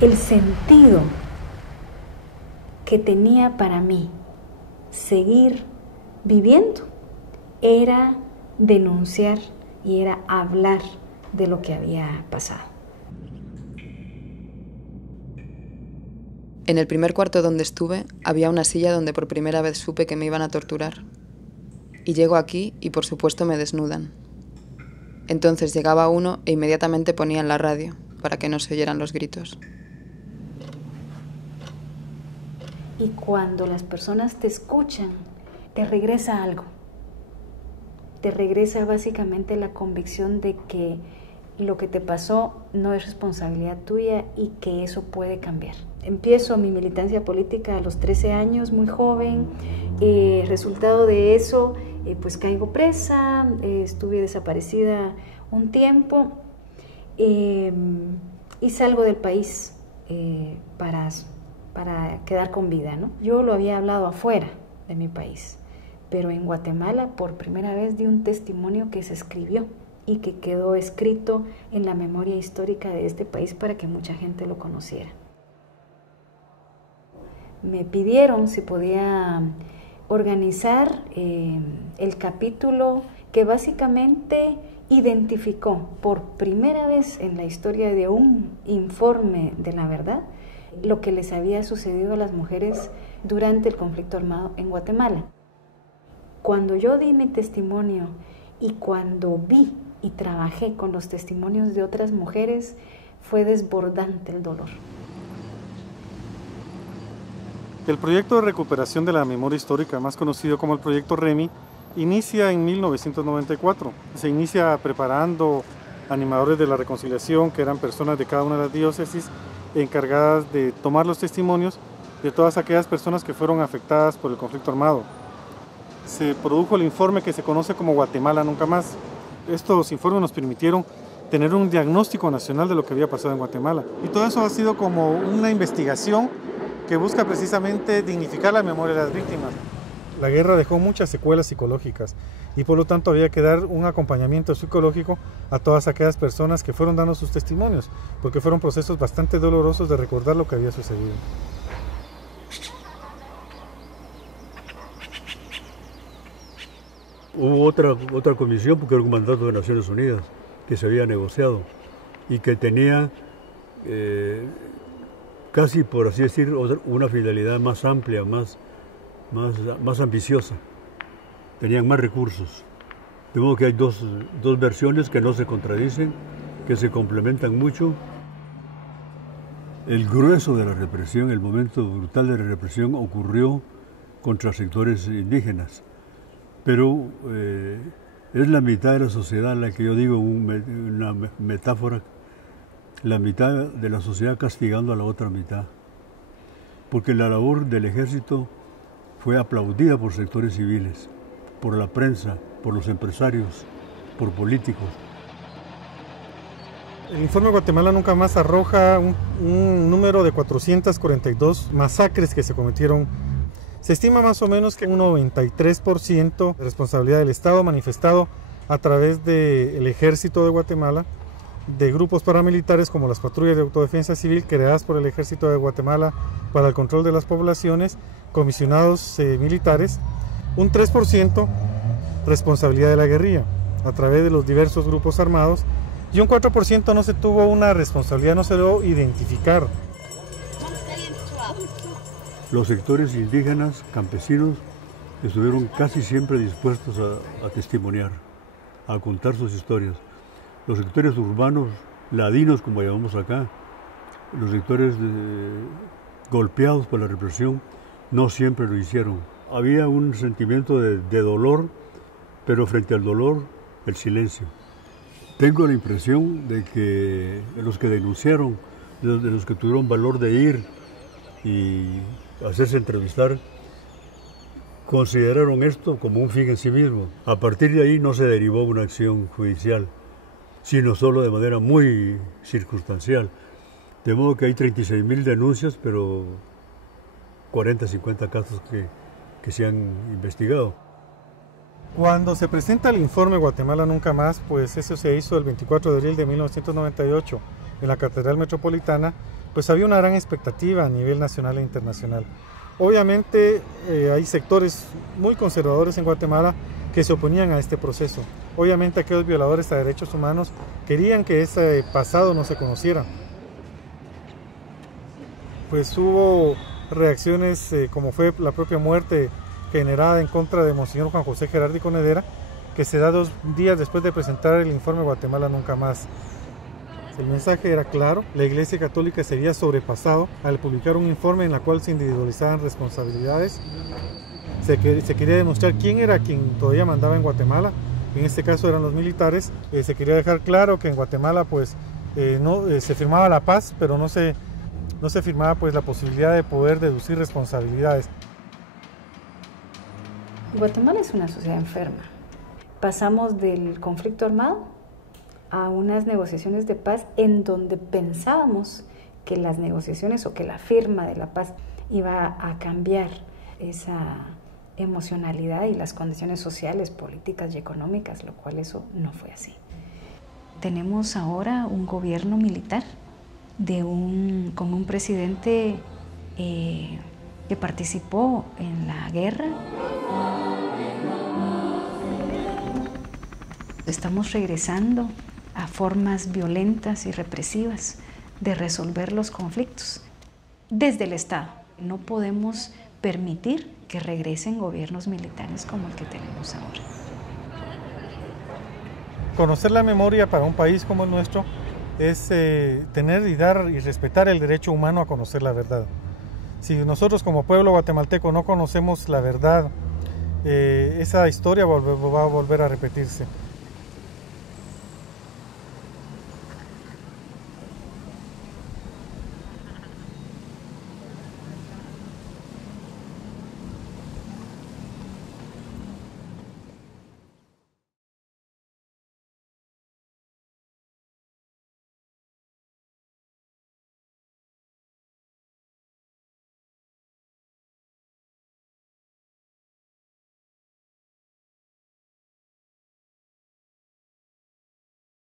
el sentido que tenía para mí seguir viviendo era denunciar y era hablar de lo que había pasado. En el primer cuarto donde estuve había una silla donde por primera vez supe que me iban a torturar. Y llego aquí y por supuesto me desnudan. Entonces llegaba uno e inmediatamente ponían la radio para que no se oyeran los gritos. Y cuando las personas te escuchan, te regresa algo. Te regresa básicamente la convicción de que lo que te pasó no es responsabilidad tuya y que eso puede cambiar. Empiezo mi militancia política a los 13 años, muy joven. Resultado de eso, pues caigo presa, estuve desaparecida un tiempo y salgo del país para quedar con vida, ¿no? Yo lo había hablado afuera de mi país, pero en Guatemala por primera vez di un testimonio que se escribió y que quedó escrito en la memoria histórica de este país para que mucha gente lo conociera. Me pidieron si podía organizar el capítulo que básicamente identificó por primera vez en la historia de un informe de la verdad lo que les había sucedido a las mujeres durante el conflicto armado en Guatemala. Cuando yo di mi testimonio y cuando vi y trabajé con los testimonios de otras mujeres, fue desbordante el dolor. El proyecto de recuperación de la memoria histórica, más conocido como el proyecto REMI, inicia en 1994. Se inicia preparando animadores de la reconciliación, que eran personas de cada una de las diócesis, encargadas de tomar los testimonios de todas aquellas personas que fueron afectadas por el conflicto armado. Se produjo el informe que se conoce como Guatemala Nunca Más. Estos informes nos permitieron tener un diagnóstico nacional de lo que había pasado en Guatemala. Y todo eso ha sido como una investigación que busca precisamente dignificar la memoria de las víctimas. La guerra dejó muchas secuelas psicológicas y por lo tanto había que dar un acompañamiento psicológico a todas aquellas personas que fueron dando sus testimonios, porque fueron procesos bastante dolorosos de recordar lo que había sucedido. Hubo otra comisión, porque era un mandato de Naciones Unidas, que se había negociado y que tenía casi, por así decir, una finalidad más amplia, más ambiciosa. Tenían más recursos. De modo que hay dos versiones que no se contradicen, que se complementan mucho. El grueso de la represión, el momento brutal de la represión ocurrió contra sectores indígenas, pero es la mitad de la sociedad, la que yo digo, una metáfora, la mitad de la sociedad castigando a la otra mitad, porque la labor del ejército fue aplaudida por sectores civiles, por la prensa, por los empresarios, por políticos. El informe Guatemala Nunca Más arroja un número de 442 masacres que se cometieron. Se estima más o menos que un 93% de responsabilidad del Estado manifestado a través del Ejército de Guatemala, de grupos paramilitares como las patrullas de autodefensa civil creadas por el Ejército de Guatemala para el control de las poblaciones, comisionados militares, un 3% responsabilidad de la guerrilla a través de los diversos grupos armados y un 4% no se tuvo una responsabilidad, no se logró identificar. Los sectores indígenas, campesinos, estuvieron casi siempre dispuestos a testimoniar, a contar sus historias. Los sectores urbanos, ladinos como llamamos acá, los sectores golpeados por la represión, no siempre lo hicieron. Había un sentimiento de dolor, pero frente al dolor, el silencio. Tengo la impresión de que los que denunciaron, de los que tuvieron valor de ir y hacerse entrevistar, consideraron esto como un fin en sí mismo. A partir de ahí no se derivó una acción judicial, sino solo de manera muy circunstancial. De modo que hay 36.000 denuncias, pero 40, 50 casos que se han investigado. Cuando se presenta el informe Guatemala Nunca Más, pues eso se hizo el 24 de abril de 1998 en la Catedral Metropolitana, pues había una gran expectativa a nivel nacional e internacional. Obviamente hay sectores muy conservadores en Guatemala que se oponían a este proceso. Obviamente aquellos violadores a derechos humanos querían que ese pasado no se conociera. Pues hubo reacciones como fue la propia muerte generada en contra de Monseñor Juan José Gerardi Conedera, que se da 2 días después de presentar el informe Guatemala Nunca Más. El mensaje era claro: la Iglesia Católica se había sobrepasado al publicar un informe en el cual se individualizaban responsabilidades. Se quería demostrar quién era quien todavía mandaba en Guatemala, en este caso eran los militares. Se quería dejar claro que en Guatemala pues, se firmaba la paz, pero no se firmaba pues, la posibilidad de poder deducir responsabilidades. Guatemala es una sociedad enferma. Pasamos del conflicto armado a unas negociaciones de paz en donde pensábamos que las negociaciones o que la firma de la paz iba a cambiar esa emocionalidad y las condiciones sociales, políticas y económicas, lo cual eso no fue así. Tenemos ahora un gobierno militar con un presidente que participó en la guerra. Estamos regresando a formas violentas y represivas de resolver los conflictos desde el Estado. No podemos permitir que regresen gobiernos militares como el que tenemos ahora. Conocer la memoria para un país como el nuestro es tener y dar y respetar el derecho humano a conocer la verdad. Si nosotros como pueblo guatemalteco no conocemos la verdad, esa historia va a volver a repetirse.